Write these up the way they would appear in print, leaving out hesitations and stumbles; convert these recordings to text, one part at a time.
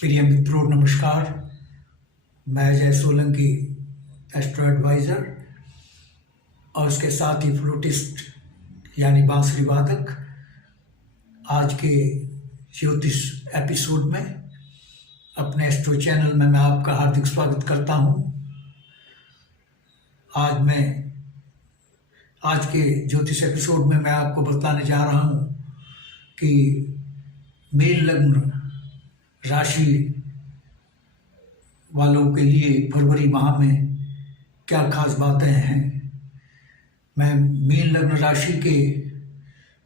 प्रिय मित्रों नमस्कार। मैं अजय सोलंकी, एस्ट्रो एडवाइज़र और उसके साथ ही फ्लूटिस्ट यानी बांसुरी वादक। आज के ज्योतिष एपिसोड में अपने एस्ट्रो चैनल में मैं आपका हार्दिक स्वागत करता हूं। आज के ज्योतिष एपिसोड में मैं आपको बताने जा रहा हूं कि मेष लग्न राशि वालों के लिए फरवरी माह में क्या खास बातें हैं। मैं मेष लग्न राशि के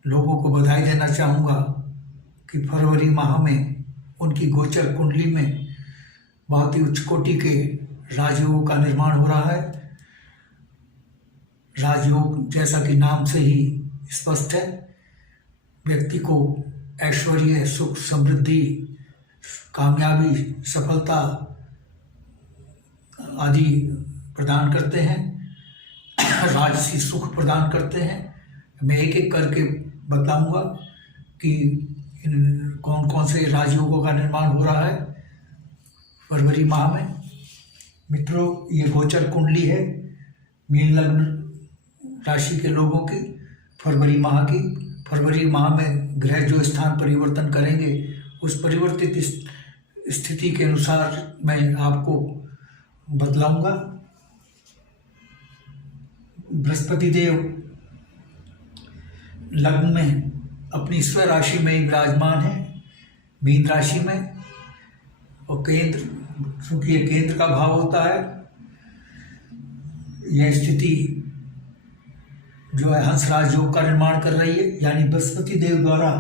लोगों को बधाई देना चाहूँगा कि फरवरी माह में उनकी गोचर कुंडली में बहुत ही उच्च कोटि के राजयोगों का निर्माण हो रहा है। राजयोग जैसा कि नाम से ही स्पष्ट है, व्यक्ति को ऐश्वर्य, सुख, समृद्धि, कामयाबी, सफलता आदि प्रदान करते हैं, राजसी सुख प्रदान करते हैं। मैं एक एक करके बताऊंगा कि कौन कौन से राजयोगों का निर्माण हो रहा है फरवरी माह में। मित्रों, ये गोचर कुंडली है मीन लग्न राशि के लोगों की फरवरी माह की। फरवरी माह में ग्रह जो स्थान परिवर्तन करेंगे उस परिवर्तित स्थिति के अनुसार मैं आपको बतलाऊंगा। बृहस्पति देव लग्न में अपनी स्व राशि में ही विराजमान है, मीन राशि में। और केंद्र, चूंकि ये केंद्र का भाव होता है, यह स्थिति जो है हंस राजयोग का निर्माण कर रही है, यानी बृहस्पति देव द्वारा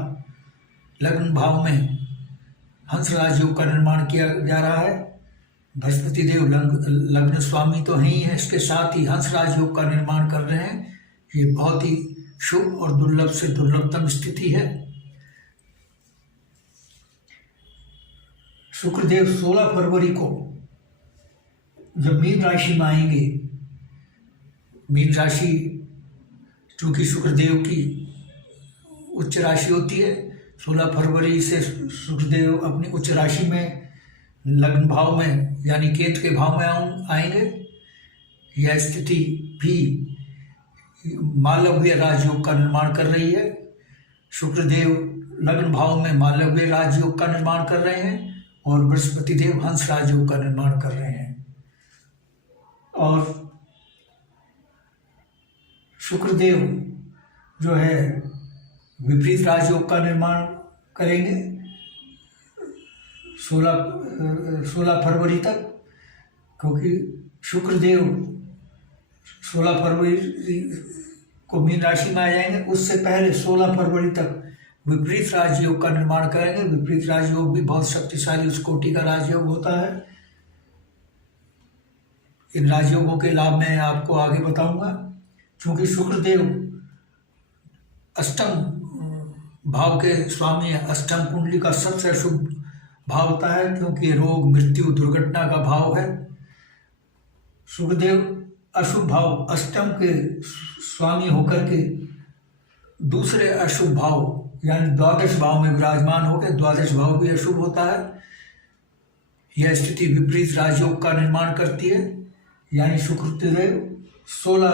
लग्न भाव में हंस राजयोग का निर्माण किया जा रहा है। बृहस्पति देव लग्न स्वामी तो ही है, इसके साथ ही हंस राजयोग का निर्माण कर रहे हैं। ये बहुत ही शुभ और दुर्लभ से दुर्लभतम स्थिति है। शुक्रदेव 16 फरवरी को जब मीन राशि में आएंगे, मीन राशि चूंकि शुक्रदेव की उच्च राशि होती है, 16 फरवरी से शुक्रदेव अपनी उच्च राशि में लग्न भाव में यानी केंद्र के भाव में आएंगे। यह स्थिति भी मालव्य राजयोग का निर्माण कर रही है। शुक्रदेव लग्न भाव में मालव्य राजयोग का निर्माण कर रहे हैं और बृहस्पति देव हंस राजयोग का निर्माण कर रहे हैं। और शुक्रदेव जो है विपरीत राजयोग का निर्माण करेंगे 16 फरवरी तक, क्योंकि शुक्रदेव 16 फरवरी को मीन राशि में आ जाएंगे। उससे पहले 16 फरवरी तक विपरीत राजयोग का निर्माण करेंगे। विपरीत राजयोग भी बहुत शक्तिशाली उस कोटि का राजयोग होता है। इन राजयोगों के लाभ मैं आपको आगे बताऊंगा। क्योंकि शुक्रदेव अष्टम भाव के स्वामी है, अष्टम कुंडली का सबसे अशुभ भाव होता है, क्योंकि रोग, मृत्यु, दुर्घटना का भाव है। शुक्रदेव अशुभ भाव अष्टम के स्वामी होकर के दूसरे अशुभ भाव यानी द्वादश भाव में विराजमान होकर, द्वादश भाव भी अशुभ होता है। यह स्थिति विपरीत राजयोग का निर्माण करती है, यानी शुक्रदेव 16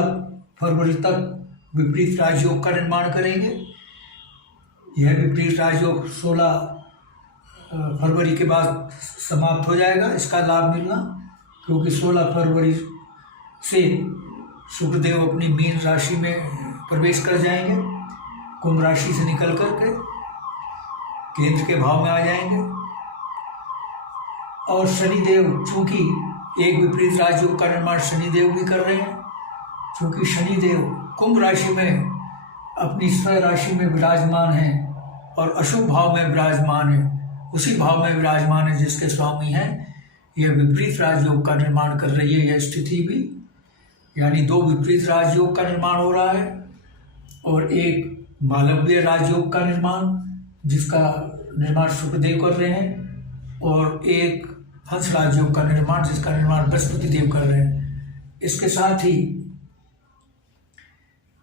फरवरी तक विपरीत राजयोग का निर्माण करेंगे। यह विपरीत राजयोग 16 फरवरी के बाद समाप्त हो जाएगा, इसका लाभ मिलना, क्योंकि 16 फरवरी से शुक्रदेव अपनी मीन राशि में प्रवेश कर जाएंगे। कुंभ राशि से निकल करके केंद्र के भाव में आ जाएंगे। और शनिदेव, चूंकि एक विपरीत राजयोग का निर्माण शनिदेव भी कर रहे हैं, क्योंकि शनिदेव कुंभ राशि में अपनी स्व राशि में विराजमान हैं और अशुभ भाव में विराजमान है, उसी भाव में विराजमान है जिसके स्वामी हैं। यह विपरीत राजयोग का निर्माण कर रही है। यह स्थिति भी, यानी 2 विपरीत राजयोग का निर्माण हो रहा है और एक मालव्य राजयोग का निर्माण जिसका निर्माण शुक्रदेव कर रहे हैं, और एक हंस राजयोग का निर्माण जिसका निर्माण बृहस्पति देव कर रहे हैं। इसके साथ ही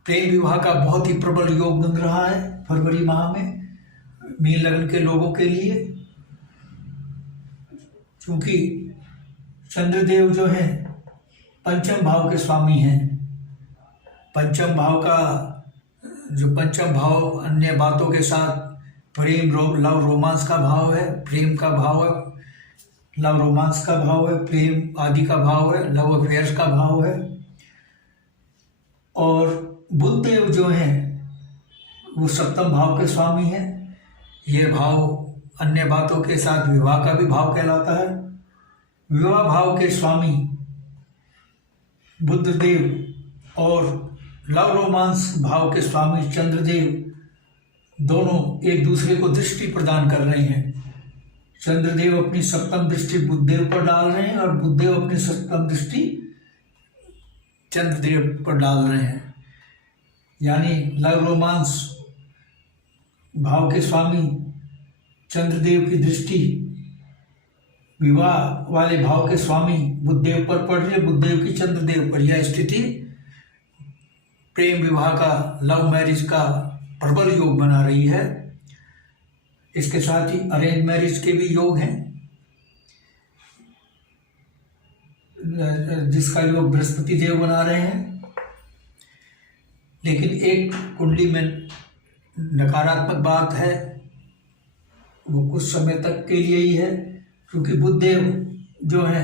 प्रेम विवाह का बहुत ही प्रबल योग बन रहा है फरवरी माह में मीन लग्न के लोगों के लिए। क्योंकि चंद्रदेव जो है पंचम भाव के स्वामी हैं। पंचम भाव का जो पंचम भाव अन्य बातों के साथ प्रेम लव रोमांस का भाव है, प्रेम का भाव है, लव रोमांस का भाव है, प्रेम आदि का भाव है, लव अफेयर्स का भाव है। और बुध देव जो हैं वो सप्तम भाव के स्वामी हैं। ये भाव अन्य बातों के साथ विवाह का भी भाव कहलाता है। विवाह भाव के स्वामी बुधदेव और लव रोमांस भाव के स्वामी चंद्रदेव दोनों एक दूसरे को दृष्टि प्रदान कर रहे हैं। चंद्रदेव अपनी सप्तम दृष्टि बुधदेव पर डाल रहे हैं और बुधदेव अपनी सप्तम दृष्टि चंद्रदेव पर डाल रहे हैं। यानी लव रोमांस भाव के स्वामी चंद्रदेव की दृष्टि विवाह वाले भाव के स्वामी बुधदेव पर पड़ रही है, बुधदेव की चंद्रदेव पर। यह स्थिति प्रेम विवाह का, लव मैरिज का प्रबल योग बना रही है। इसके साथ ही अरेंज मैरिज के भी योग हैं, जिसका योग बृहस्पति देव बना रहे हैं। लेकिन एक कुंडली में नकारात्मक बात है, वो कुछ समय तक के लिए ही है, क्योंकि बुधदेव जो है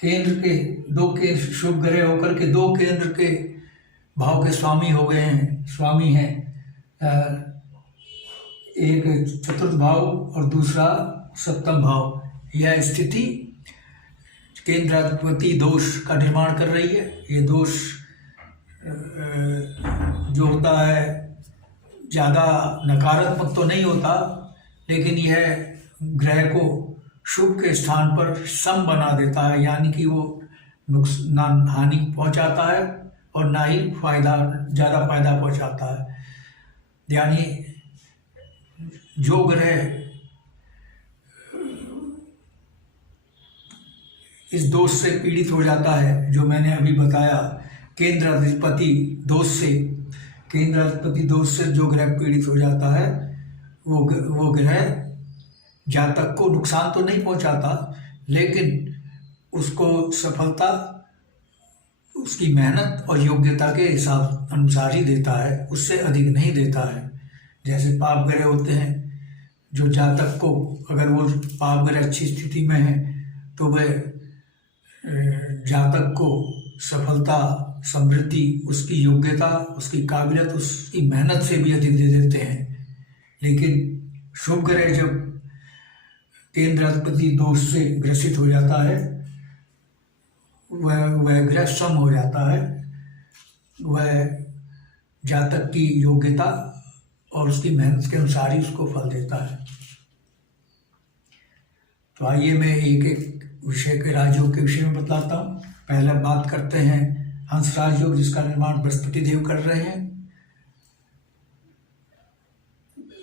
केंद्र के दो के शुभ ग्रह होकर के दो केंद्र के भाव के स्वामी हो गए हैं, स्वामी हैं। एक चतुर्थ भाव और दूसरा सप्तम भाव। यह स्थिति केंद्राधिपति दोष का निर्माण कर रही है। ये दोष जो होता है ज़्यादा नकारात्मक तो नहीं होता, लेकिन यह ग्रह को शुभ के स्थान पर सम बना देता है, यानी कि वो नुकसान हानि पहुंचाता है और ना ही ज़्यादा फायदा पहुंचाता है। यानी जो ग्रह इस दोष से पीड़ित हो जाता है, जो मैंने अभी बताया केंद्राधिपति दोष से, केंद्राधिपति दोष से जो ग्रह पीड़ित हो जाता है वो ग्रह जातक को नुकसान तो नहीं पहुंचाता, लेकिन उसको सफलता उसकी मेहनत और योग्यता के हिसाब अनुसार ही देता है, उससे अधिक नहीं देता है। जैसे पाप ग्रह होते हैं, जो जातक को अगर वो पाप ग्रह अच्छी स्थिति में है तो वह जातक को सफलता, समृद्धि, उसकी योग्यता, उसकी काबिलियत, उसकी मेहनत से भी अधिक दे देते हैं। लेकिन शुभ ग्रह जब केंद्राधिपति दोष से ग्रसित हो जाता है, वह ग्रह सम हो जाता है, वह जातक की योग्यता और उसकी मेहनत के अनुसार ही उसको फल देता है। तो आइए मैं एक एक विषय के राजयोग के विषय में बतलाता हूँ। पहले बात करते हैं हंस राजयोग, जिसका निर्माण बृहस्पति देव कर रहे हैं।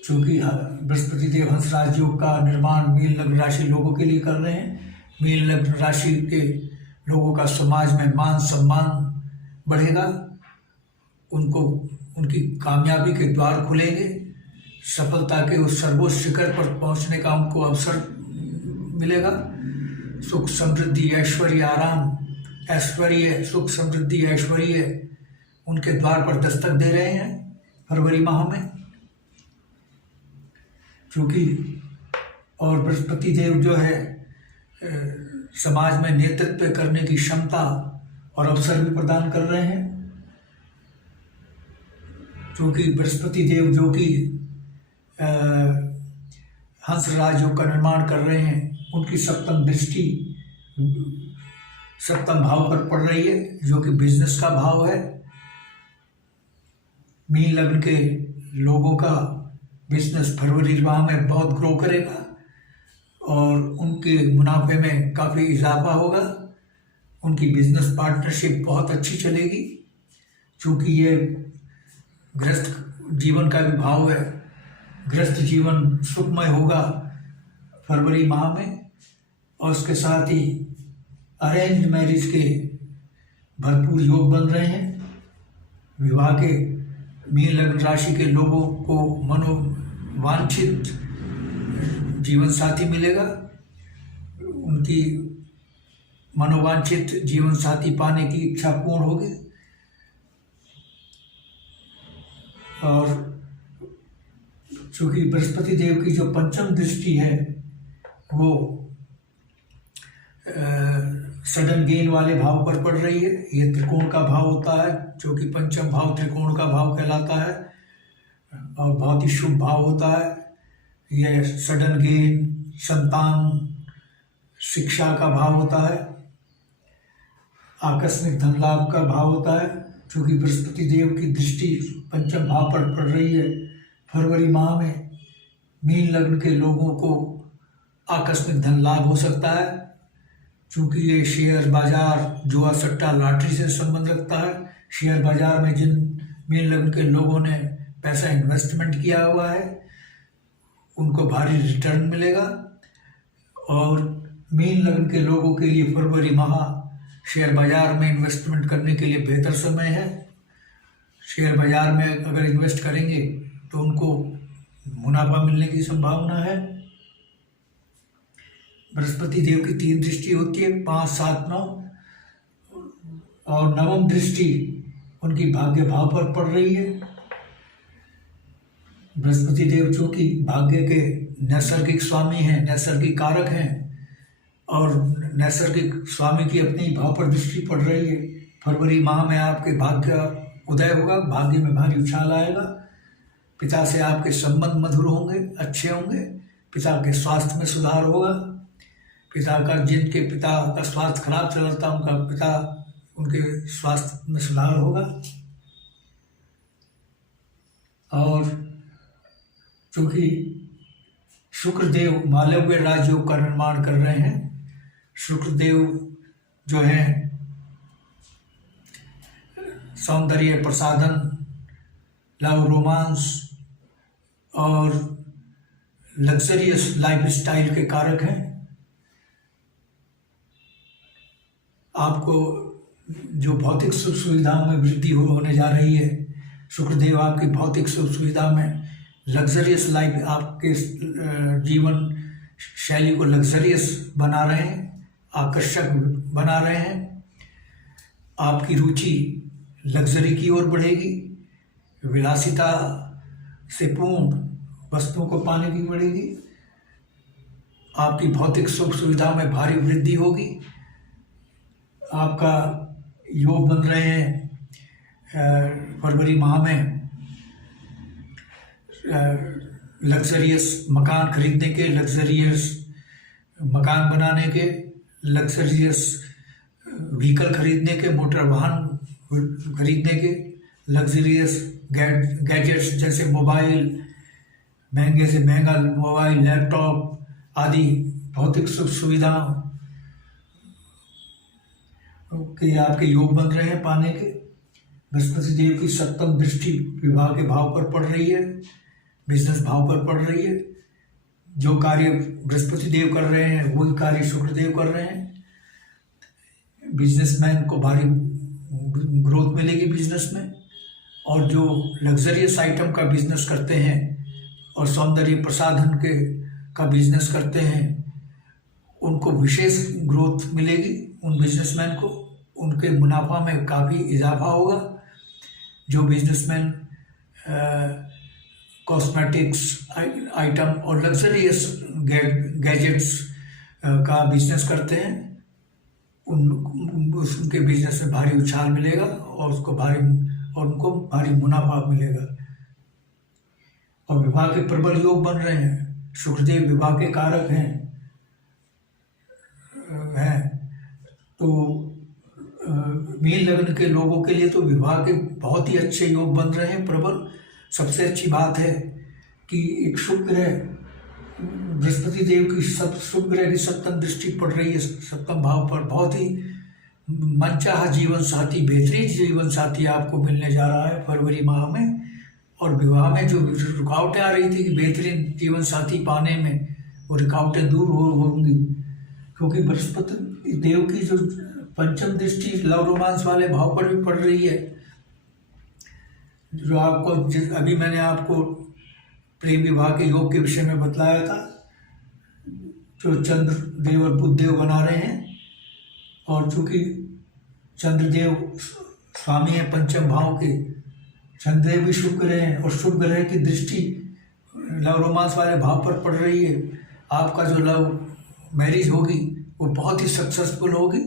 चूंकि बृहस्पति देव हंस राजयोग का निर्माण मीन लग्न राशि लोगों के लिए कर रहे हैं, मीन लग्न राशि के लोगों का समाज में मान सम्मान बढ़ेगा, उनको उनकी कामयाबी के द्वार खुलेंगे, सफलता के उस सर्वोच्च शिखर पर पहुंचने का उनको अवसर मिलेगा। सुख समृद्धि ऐश्वर्य आराम, ऐश्वर्य सुख समृद्धि ऐश्वर्य उनके द्वार पर दस्तक दे रहे हैं फरवरी माह में। क्योंकि और बृहस्पति देव जो है समाज में नेतृत्व करने की क्षमता और अवसर भी प्रदान कर रहे हैं। क्योंकि बृहस्पति देव जो कि हंस राजयोग का निर्माण कर रहे हैं, उनकी सप्तम दृष्टि सप्तम भाव पर पड़ रही है, जो कि बिजनेस का भाव है। मीन लग्न के लोगों का बिजनेस फरवरी माह में बहुत ग्रो करेगा और उनके मुनाफे में काफ़ी इजाफा होगा। उनकी बिजनेस पार्टनरशिप बहुत अच्छी चलेगी, क्योंकि ये गृहस्थ जीवन का भी भाव है। गृहस्थ जीवन सुखमय होगा फरवरी माह में। और उसके साथ ही अरेंज मैरिज के भरपूर योग बन रहे हैं। विवाह के मीन लग्न राशि के लोगों को मनोवांछित जीवन साथी मिलेगा उनकी मनोवांछित जीवन साथी पाने की इच्छा पूर्ण होगी। और चूंकि बृहस्पति देव की जो पंचम दृष्टि है वो सडन गेन वाले भाव पर पड़ रही है। ये त्रिकोण का भाव होता है, जो कि पंचम भाव त्रिकोण का भाव कहलाता है और बहुत ही शुभ भाव होता है। यह सडन गेन, संतान, शिक्षा का भाव होता है, आकस्मिक धन लाभ का भाव होता है। क्योंकि बृहस्पति देव की दृष्टि पंचम भाव पर पड़ रही है, फरवरी माह में मीन लग्न के लोगों को आकस्मिक धन लाभ हो सकता है। चूँकि ये शेयर बाजार, जुआ सट्टा, लॉटरी से संबंध रखता है। शेयर बाजार में जिन मीन लग्न के लोगों ने पैसा इन्वेस्टमेंट किया हुआ है उनको भारी रिटर्न मिलेगा। और मीन लग्न के लोगों के लिए फरवरी माह शेयर बाजार में इन्वेस्टमेंट करने के लिए बेहतर समय है। शेयर बाजार में अगर इन्वेस्ट करेंगे तो उनको मुनाफा मिलने की संभावना है। बृहस्पति देव की 3 दृष्टि होती है, 5, 7, 9 और नवम दृष्टि उनकी भाग्य भाव पर पड़ रही है। बृहस्पति देव चूंकि भाग्य के नैसर्गिक स्वामी हैं, नैसर्गिक कारक हैं और नैसर्गिक स्वामी की अपनी भाव पर दृष्टि पड़ रही है। फरवरी माह में आपके भाग्य उदय होगा, भाग्य में भारी उछाल आएगा। पिता से आपके संबंध मधुर होंगे, अच्छे होंगे। पिता के स्वास्थ्य में सुधार होगा। जिनके पिता का स्वास्थ्य खराब चल रहा था उनके स्वास्थ्य में सुधार होगा। और चूंकि शुक्रदेव मालव्य राजयोग का निर्माण कर रहे हैं, शुक्रदेव जो है सौंदर्य प्रसाधन, लव, रोमांस और लग्जरियस लाइफ स्टाइल के कारक हैं। आपको जो भौतिक सुख सुविधाओं में वृद्धि होने जा रही है, शुक्रदेव आपकी भौतिक सुख सुविधा में लग्जरियस लाइफ, आपके जीवन शैली को लग्जरियस बना रहे हैं, आकर्षक बना रहे हैं। आपकी रुचि लग्जरी की ओर बढ़ेगी, विलासिता से पूर्ण वस्तुओं को पाने की बढ़ेगी। आपकी भौतिक सुख सुविधा में भारी वृद्धि होगी। आपका योग बन रहे हैं फरवरी माह में लग्जरियस मकान खरीदने के, लग्जरियस मकान बनाने के, लग्जरियस व्हीकल खरीदने के, मोटर वाहन खरीदने के, लग्जरियस गैजेट्स जैसे मोबाइल, महंगे से महंगा मोबाइल, लैपटॉप आदि भौतिक सुख सुविधा के आपके योग बन रहे हैं पाने के। बृहस्पति देव की 7वीं दृष्टि विवाह के भाव पर पड़ रही है, बिजनेस भाव पर पड़ रही है। जो कार्य बृहस्पति देव कर रहे हैं वही कार्य शुक्रदेव कर रहे हैं। बिजनेसमैन को भारी ग्रोथ मिलेगी बिजनेस में। और जो लग्जरियस आइटम का बिजनेस करते हैं और सौंदर्य प्रसाधन का बिजनेस करते हैं उनको विशेष ग्रोथ मिलेगी। उन बिजनेसमैन को उनके मुनाफा में काफ़ी इजाफा होगा। जो बिजनेसमैन कॉस्मेटिक्स आइटम और लग्जरियस गैजेट्स का बिजनेस करते हैं उनके बिजनेस में भारी उछाल मिलेगा और उनको भारी मुनाफा मिलेगा। और विवाह के प्रबल योग बन रहे हैं। शुक्रदेव विवाह के कारक हैं। तो मीन लग्न के लोगों के लिए तो विवाह के बहुत ही अच्छे योग बन रहे हैं, प्रबल। सबसे अच्छी बात है कि एक शुभ ग्रह बृहस्पति देव की शुभ ग्रह की 7वीं दृष्टि पड़ रही है 7वें भाव पर। बहुत ही मनचाहा जीवन साथी, बेहतरीन जीवन साथी आपको मिलने जा रहा है फरवरी माह में। और विवाह में जो रुकावटें आ रही थी कि बेहतरीन जीवन साथी पाने में, वो रुकावटें दूर होंगी। क्योंकि बृहस्पति देव की जो 5वीं दृष्टि लव रोमांस वाले भाव पर भी पड़ रही है। जो अभी मैंने आपको प्रेम विवाह के योग के विषय में बतलाया था, जो चंद्रदेव और बुधदेव बना रहे हैं। और चूंकि चंद्रदेव स्वामी है पंचम भाव के, चंद्रदेव भी शुभ ग्रह हैं और शुभ ग्रह की दृष्टि लव रोमांस वाले भाव पर पड़ रही है। आपका जो लव मैरिज होगी वो बहुत ही सक्सेसफुल होगी,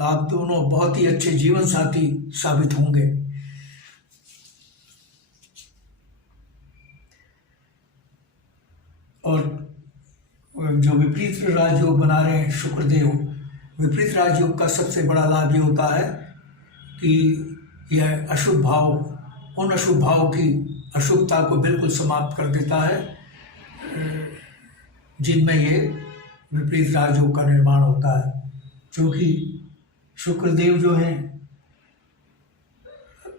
आप दोनों बहुत ही अच्छे जीवन साथी साबित होंगे। और जो विपरीत राजयोग बना रहे हैं शुक्रदेव, विपरीत राजयोग का सबसे बड़ा लाभ ये होता है कि यह अशुभ भाव, उन अशुभ भाव की अशुभता को बिल्कुल समाप्त कर देता है जिनमें ये विपरीत राजयोग का निर्माण होता है। क्योंकि शुक्रदेव जो हैं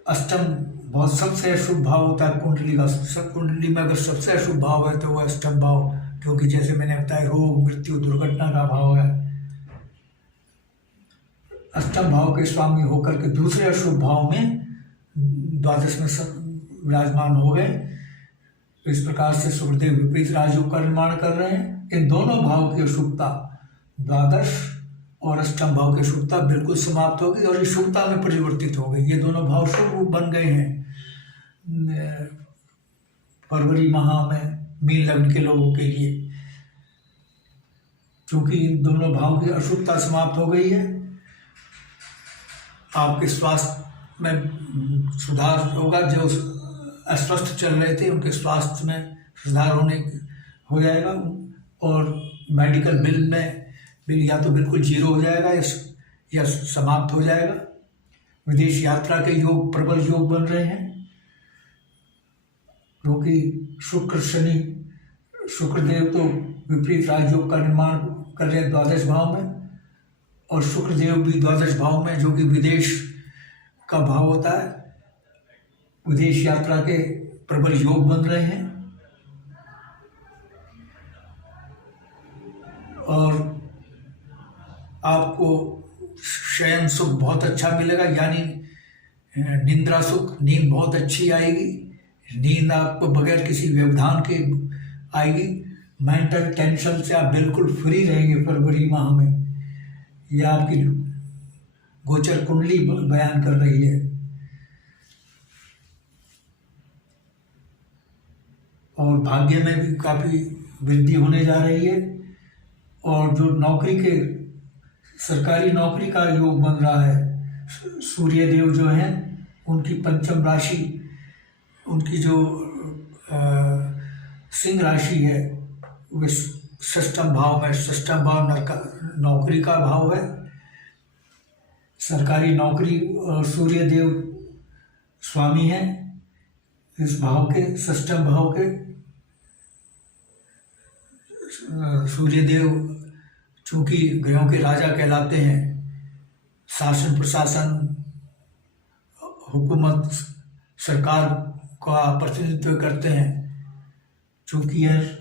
अष्टम बहुत सबसे अशुभ भाव होता है कुंडली का। सब कुंडली में अगर सबसे अशुभ भाव है तो वह अष्टम भाव, क्योंकि जैसे मैंने बताया रोग मृत्यु दुर्घटना का भाव है। अष्टम भाव के स्वामी होकर के दूसरे अशुभ भाव में द्वादश में विराजमान हो गए। तो इस प्रकार से शुक्रदेव विपरीत राजयोग का निर्माण कर रहे हैं। इन दोनों भाव की अशुभता, द्वादश और अष्टम भाव की शुभता बिल्कुल समाप्त होगी और ये शुभता में परिवर्तित हो गई। ये दोनों भाव शुभ रूप बन गए हैं फरवरी माह में मीन लग्न के लोगों के लिए। क्योंकि इन दोनों भाव की अशुभता समाप्त हो गई है, आपके स्वास्थ्य में सुधार होगा। जो अस्वस्थ चल रहे थे उनके स्वास्थ्य में सुधार हो जाएगा और मेडिकल बिल या तो बिल्कुल जीरो हो जाएगा या समाप्त हो जाएगा। विदेश यात्रा के योग प्रबल योग बन रहे हैं, क्योंकि शुक्रदेव तो विपरीत राजयोग का निर्माण कर रहे हैं द्वादश भाव में, और शुक्रदेव भी द्वादश भाव में, जो कि विदेश का भाव होता है। विदेश यात्रा के प्रबल योग बन रहे हैं और आपको शयन सुख बहुत अच्छा मिलेगा, यानी निद्रा सुख, नींद बहुत अच्छी आएगी। नींद आपको बगैर किसी व्यवधान के आएगी। मेंटल टेंशन से आप बिल्कुल फ्री रहेंगे फरवरी माह में। यह आपकी गोचर कुंडली बयान कर रही है। और भाग्य में भी काफ़ी वृद्धि होने जा रही है। और जो नौकरी के सरकारी नौकरी का योग बन रहा है, सूर्यदेव जो हैं उनकी पंचम राशि, उनकी जो सिंह राशि है वह षष्ठम भाव में, षष्ठम भाव नौकरी का भाव है। सरकारी नौकरी और सूर्यदेव स्वामी हैं इस भाव के, षष्ठम भाव के। सूर्यदेव चूंकि ग्रहों के राजा कहलाते हैं, शासन प्रशासन हुकूमत सरकार का प्रतिनिधित्व करते हैं। चूंकि यह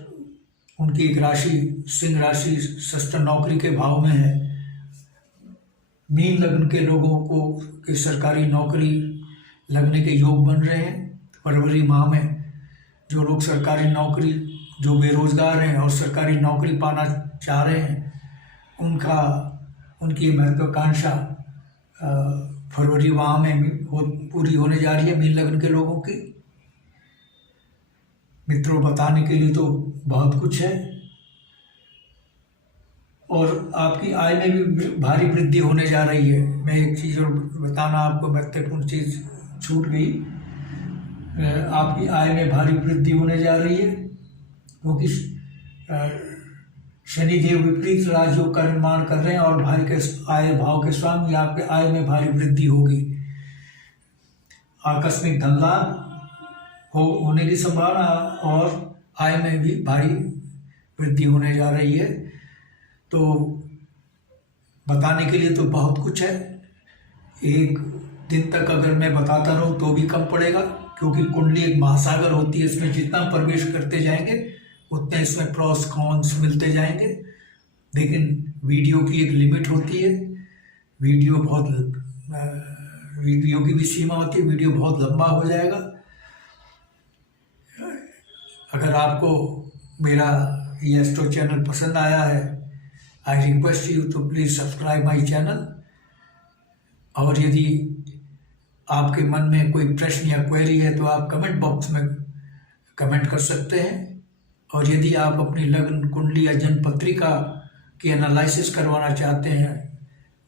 उनकी एक राशि सिंह राशि षष्ठ नौकरी के भाव में है। मीन लग्न के लोगों को की सरकारी नौकरी लगने के योग बन रहे हैं फरवरी माह में। जो लोग सरकारी नौकरी, जो बेरोजगार हैं और सरकारी नौकरी पाना चाह रहे हैं, उनकी महत्वाकांक्षा फरवरी माह में पूरी होने जा रही है मीन लग्न के लोगों की। मित्रों, बताने के लिए तो बहुत कुछ है। और आपकी आय में भी भारी वृद्धि होने जा रही है। मैं एक चीज़ और बताना आपको महत्वपूर्ण चीज़ छूट गई। आपकी आय में भारी वृद्धि होने जा रही है, क्योंकि शनिदेव विपरीत राजयोग का निर्माण कर रहे हैं और भाई के आय भाव के स्वामी, आपके आय में भारी वृद्धि होगी। आकस्मिक धन लाभ होने की संभावना और आय में भी भारी वृद्धि होने जा रही है। तो बताने के लिए तो बहुत कुछ है। एक दिन तक अगर मैं बताता रहूं तो भी कम पड़ेगा, क्योंकि कुंडली एक महासागर होती है। इसमें जितना प्रवेश करते जाएंगे उतने इसमें प्रॉस कॉन्स मिलते जाएंगे। लेकिन वीडियो की एक लिमिट होती है, वीडियो की भी सीमा होती है, वीडियो बहुत लंबा हो जाएगा। अगर आपको मेरा ये एस्ट्रो चैनल पसंद आया है, आई रिक्वेस्ट यू तो प्लीज़ सब्सक्राइब माई चैनल। और यदि आपके मन में कोई प्रश्न या क्वेरी है तो आप कमेंट बॉक्स में कमेंट कर सकते हैं। और यदि आप अपनी लग्न कुंडली या जन्म पत्रिका की एनालिसिस करवाना चाहते हैं,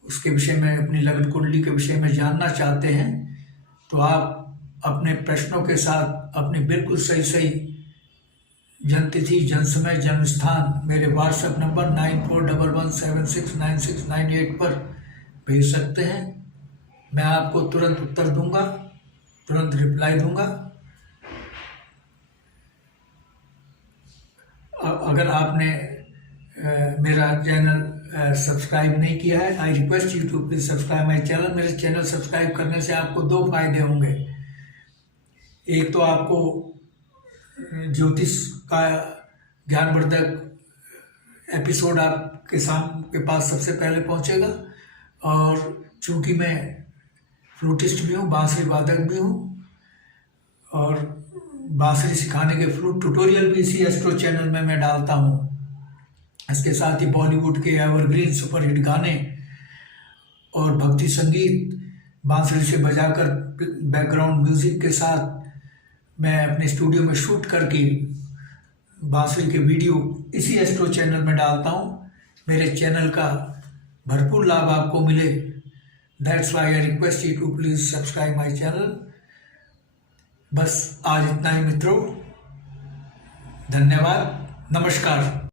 उसके विषय में, अपनी लग्न कुंडली के विषय में जानना चाहते हैं, तो आप अपने प्रश्नों के साथ अपने बिल्कुल सही जन्म तिथि, जन्म समय, जन्म स्थान मेरे व्हाट्सएप नंबर 9411769698 पर भेज सकते हैं। मैं आपको तुरंत उत्तर दूंगा, तुरंत रिप्लाई दूंगा। अगर आपने मेरा चैनल सब्सक्राइब नहीं किया है, I request you to please subscribe my channel. मेरे चैनल सब्सक्राइब करने से आपको 2 फायदे होंगे। एक तो आपको ज्योतिष का ज्ञानवर्धक एपिसोड आपके पास सबसे पहले पहुंचेगा। और चूंकि मैं फ्लूटिस्ट भी हूँ, बांसुरी वादक भी हूँ, और बांसुरी सिखाने के फ्लूट ट्यूटोरियल भी इसी एस्ट्रो चैनल में मैं डालता हूँ। इसके साथ ही बॉलीवुड के एवरग्रीन सुपरहिट गाने और भक्ति संगीत बांसुरी से बजाकर बैकग्राउंड म्यूजिक के साथ मैं अपने स्टूडियो में शूट करके बांसुरी के वीडियो इसी एस्ट्रो चैनल में डालता हूँ। मेरे चैनल का भरपूर लाभ आपको मिले, that's why I request you to please subscribe my channel. बस आज इतना ही मित्रों, धन्यवाद, नमस्कार।